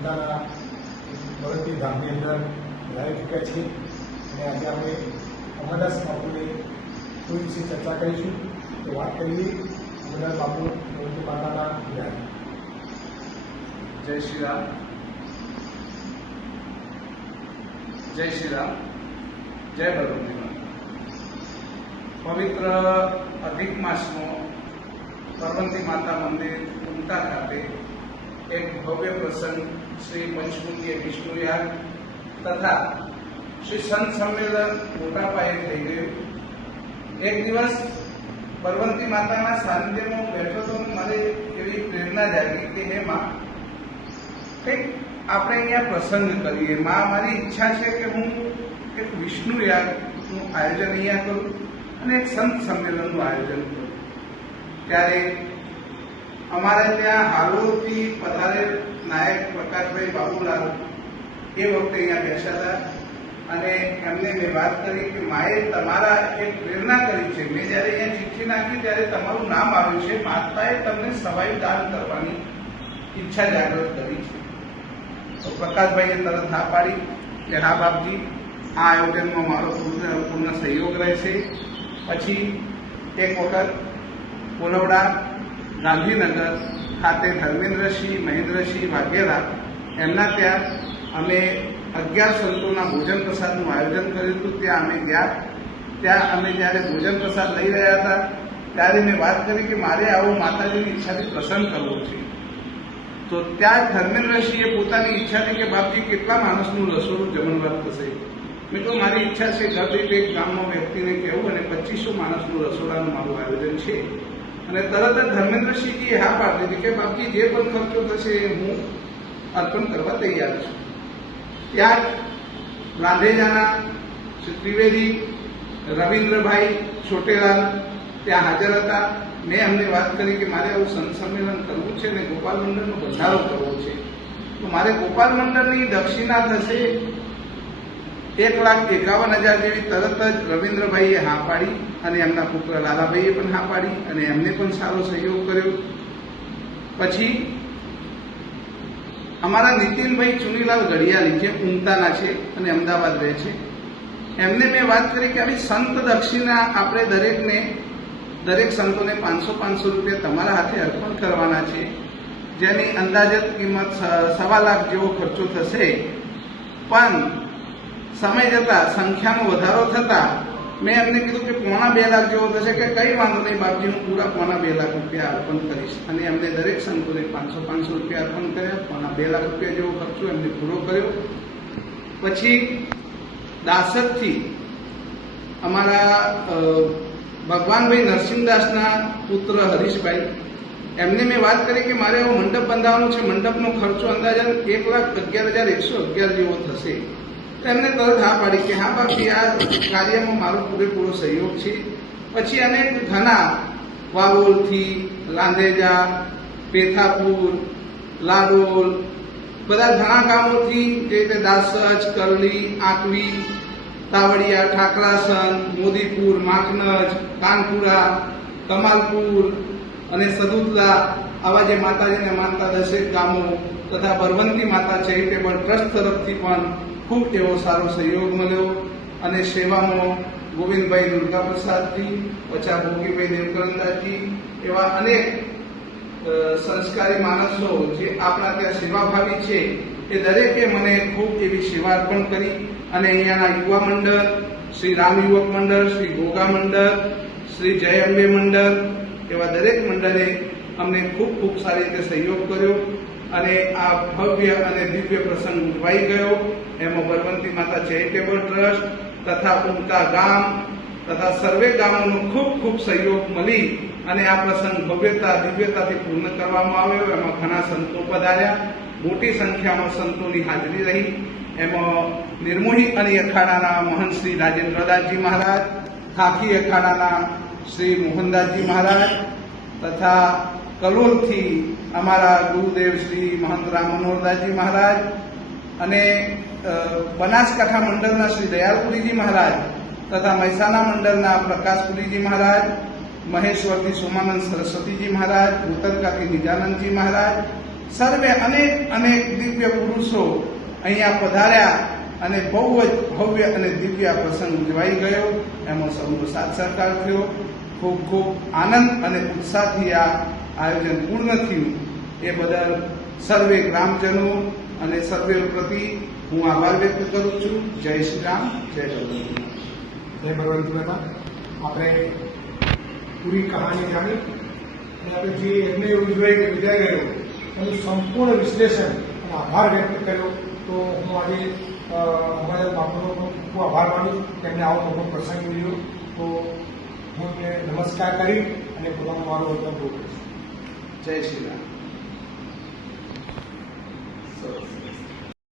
પોતાના ભગવતી ધામની અંદર રહી ચૂક્યા છીએ અને આજે આપણે અમરદાસ બાપુની કોઈ વિશે ચર્ચા કરીશું. તો વાત કરીએ અમરદાસ બાપુ ભગવતી માતાના વિધાન. જય શ્રી રામ. જય શ્રી રામ. જય ભગવતી માતા. પવિત્ર અધિક માસમાં પરવંતી માતા મંદિર ઉમટા ખાતે એક ભવ્ય પ્રસંગ શ્રી પંચમુખીય વિષ્ણુ યાગ તથા શ્રી સંત સંમેલન મોટા પાયે થઈ ગયું. એક દિવસ પરવંતી માતાના સાનિધ્યમાં બેઠો તો મારે એવી પ્રેરણા જાગી કે હે માં, કંઈક આપણે અહીંયા પ્રસંગ કરીએ. માં, મારી ઈચ્છા છે કે હું એક વિષ્ણુ યાગનું આયોજન અહીંયા કરું અને એક સંત સંમેલનનું આયોજન કરું. ત્યારે અમારે ત્યાં હાલોલથી પધારેલ નાયક પ્રકાશભાઈ બાબુલાલ એ વખતે અહીંયા બેસ્યા હતા અને એમને મેં વાત કરી કે માએ તમારા એક પ્રેરણા કરી છે. મેં જ્યારે અહીંયા ચિઠ્ઠી નાખી ત્યારે તમારું નામ આવ્યું છે. માતાએ તમને સવાઈ દાન કરવાની ઈચ્છા જાગૃત કરી છે. તો પ્રકાશભાઈએ તરત હા પાડી કે હા બાપજી, આ આયોજનમાં મારો પૂર્ણ સહયોગ રહેશે. પછી એક વખત કોલવડા ગાંધીનગર ખાતે ધર્મેન્દ્રસિંહ મહેન્દ્રસિંહ વાઘેલા એમના ત્યાં અમે 11 સંતોના ભોજન પ્રસાદનું આયોજન કર્યું હતું. ત્યાં અમે ગયા. ત્યાં અમે જ્યારે ભોજન પ્રસાદ લઈ રહ્યા હતા ત્યારે મેં વાત કરી કે મારે આવો માતાજીની ઈચ્છાથી પ્રસંગ કરવો છે. તો ત્યાં ધર્મેન્દ્રસિંહે પોતાની ઈચ્છાથી કે બાપજી, કેટલા માણસનું રસોડું જમણવાર થશે? મેં કહ્યું મારી ઈચ્છા છે ઘર દીઠ એક ગામમાં વ્યક્તિને કહેવું અને 2500 માણસનું રસોડાનું મારું આયોજન છે. અને તરત જ ધર્મેન્દ્રસિંહજીએ હા પાડી દીધી કે બાપજી, જે પણ ખર્ચો થશે એ હું અર્પણ કરવા તૈયાર છું. ત્યાં રાંધેજાના શ્રી ત્રિવેદી, રવિન્દ્રભાઈ છોટેલાલ ત્યાં હાજર હતા. મેં અમને વાત કરી કે મારે આવું સંત સંમેલન કરવું છે અને ગોપાલ મંડળનો બંધારો કરવો છે. તો મારે ગોપાલ મંડળની દક્ષિણા થશે 1,51,000 જેવી. તરત જ રવિન્દ્રભાઈએ હા પાડી અને એમના પુત્ર લાલાભાઈએ પણ હા પાડી અને એમને પણ સારો સહયોગ કર્યો. પછી અમારા નીતિનભાઈ ચુનીલાલ ઘડિયાળી જે ઉમતાના છે અને અમદાવાદ રહે છે, એમને મેં વાત કરી કે આવી સંત દક્ષિણા આપણે દરેક સંતોને 500 રૂપિયા તમારા હાથે અર્પણ કરવાના છે, જેની અંદાજિત કિંમત 1.25 લાખ જેવો ખર્ચો થશે. પણ સમય જતા સંખ્યામાં વધારો થતા મેં એમને કીધું કે 1.25 લાખ જેવો થશે. કે કંઈ વાંધો નહીં બાપજી, હું પૂરા 1.25 લાખ રૂપિયા અર્પણ કરીશ. અને એમને દરેક સંતોને 500 રૂપિયા અર્પણ કર્યા. 1.25 લાખ રૂપિયા જેવો ખર્ચો એમને પૂરો કર્યો. પછી દાસરથી અમારા ભગવાનભાઈ નરસિંહદાસના પુત્ર હરીશભાઈ, એમને મેં વાત કરી કે મારે એવો મંડપ બંધાવવાનો છે. મંડપનો ખર્ચો અંદાજે 1,11,111 જેવો થશે. એમને તરત હા પાડી કે હા બાપજી, આ કાર્યમાં મારો પૂરેપૂરો સહયોગ છે. પછી અનેક ઘણા વાવોલથી, લાંધેજા, પેથાપુર, લાડોલ, બધા ઘણા ગામોથી જે રીતે દાસજ, કરલી, આંકવી, તાવડિયા, ઠાકરાસન, મોદીપુર, માખનજ, કાનપુરા, કમાલપુર અને સદુતલા, આવા જે માતાજીને માનતા 10 ગામો તથા બરવંતી માતા ચેરિટેબલ ટ્રસ્ટ તરફથી પણ ખૂબ એવો સારો સહયોગ મળ્યો. અને સેવામાં ગોવિંદભાઈ દુર્ગાપ્રસાદજી, પછા ભોગીભાઈ દેવકરણદાસજી, એવા અનેક સંસ્કારી માણસો જે આપણા ત્યાં સેવાભાવી છે, એ દરેકે મને ખૂબ એવી સેવા અર્પણ કરી. અને અહીંયાના યુવા મંડળ, શ્રી રામ યુવક મંડળ, શ્રી ગોગા મંડળ, શ્રી જય અંબે મંડળ, એવા દરેક મંડળે અમને ખૂબ ખૂબ સારી રીતે સહયોગ કર્યો. અને આ ભવ્ય અને દિવ્ય પ્રસંગ ઉજવાઈ ગયો. એમાં બરવંતી માતા ચેરિટેબલ ટ્રસ્ટ તથા ઉમતા ગામ તથા સર્વે ગામોનો ખૂબ ખૂબ સહયોગ મળી અને આ પ્રસંગ ભવ્યતા દિવ્યતાથી પૂર્ણ કરવામાં આવ્યો. એમાં ઘણા સંતો પધાર્યા. મોટી સંખ્યામાં સંતોની હાજરી રહી. એમાં નિર્મોહી અને અખાડાના મહંત શ્રી રાજેન્દ્રદાસજી મહારાજ, ખાખી અખાડાના શ્રી મોહનદાસજી મહારાજ તથા કલોલથી અમારા ગુરુદેવ શ્રી મહંત રામ મનોહરદાસજી મહારાજ અને બનાસકાંઠા મંડળના શ્રી દયાલપુરીજી મહારાજ તથા મહેસાણા મંડળના પ્રકાશપુરીજી મહારાજ, મહેશ્વરથી સોમાનંદ સરસ્વતીજી મહારાજ, ભૂતલકાથી નિજાનંદજી મહારાજ, સર્વે અનેક દિવ્ય પુરુષો અહીંયા પધાર્યા અને બહુ જ ભવ્ય અને દિવ્ય પ્રસંગ ઉજવાઈ ગયો. એમાં સૌનો સાથ સહકાર થયો. ખૂબ ખૂબ આનંદ અને ઉત્સાહથી આ આયોજન પૂર્ણ થયું. એ બદલ સર્વે ગ્રામજનો અને સર્વે પ્રતિ હું આભાર વ્યક્ત કરું છું. જય શ્રી રામ, જય બલવંત. જય બળવંત દાદા. આપણે પૂરી કહાની જાણી અને આપણે જે એમને વિજાઈ ગયો એનું સંપૂર્ણ વિશ્લેષણ અને આભાર વ્યક્ત કર્યો. તો હું આજે અમારા બાપુનો પણ ખૂબ આભાર માનું કે એમને આવો મોટો પ્રસંગ મળ્યો. તો હું એમને નમસ્કાર કરી અને પોતાનો મારો વતન કરીશ. જય શ્રી રામ. સરસ.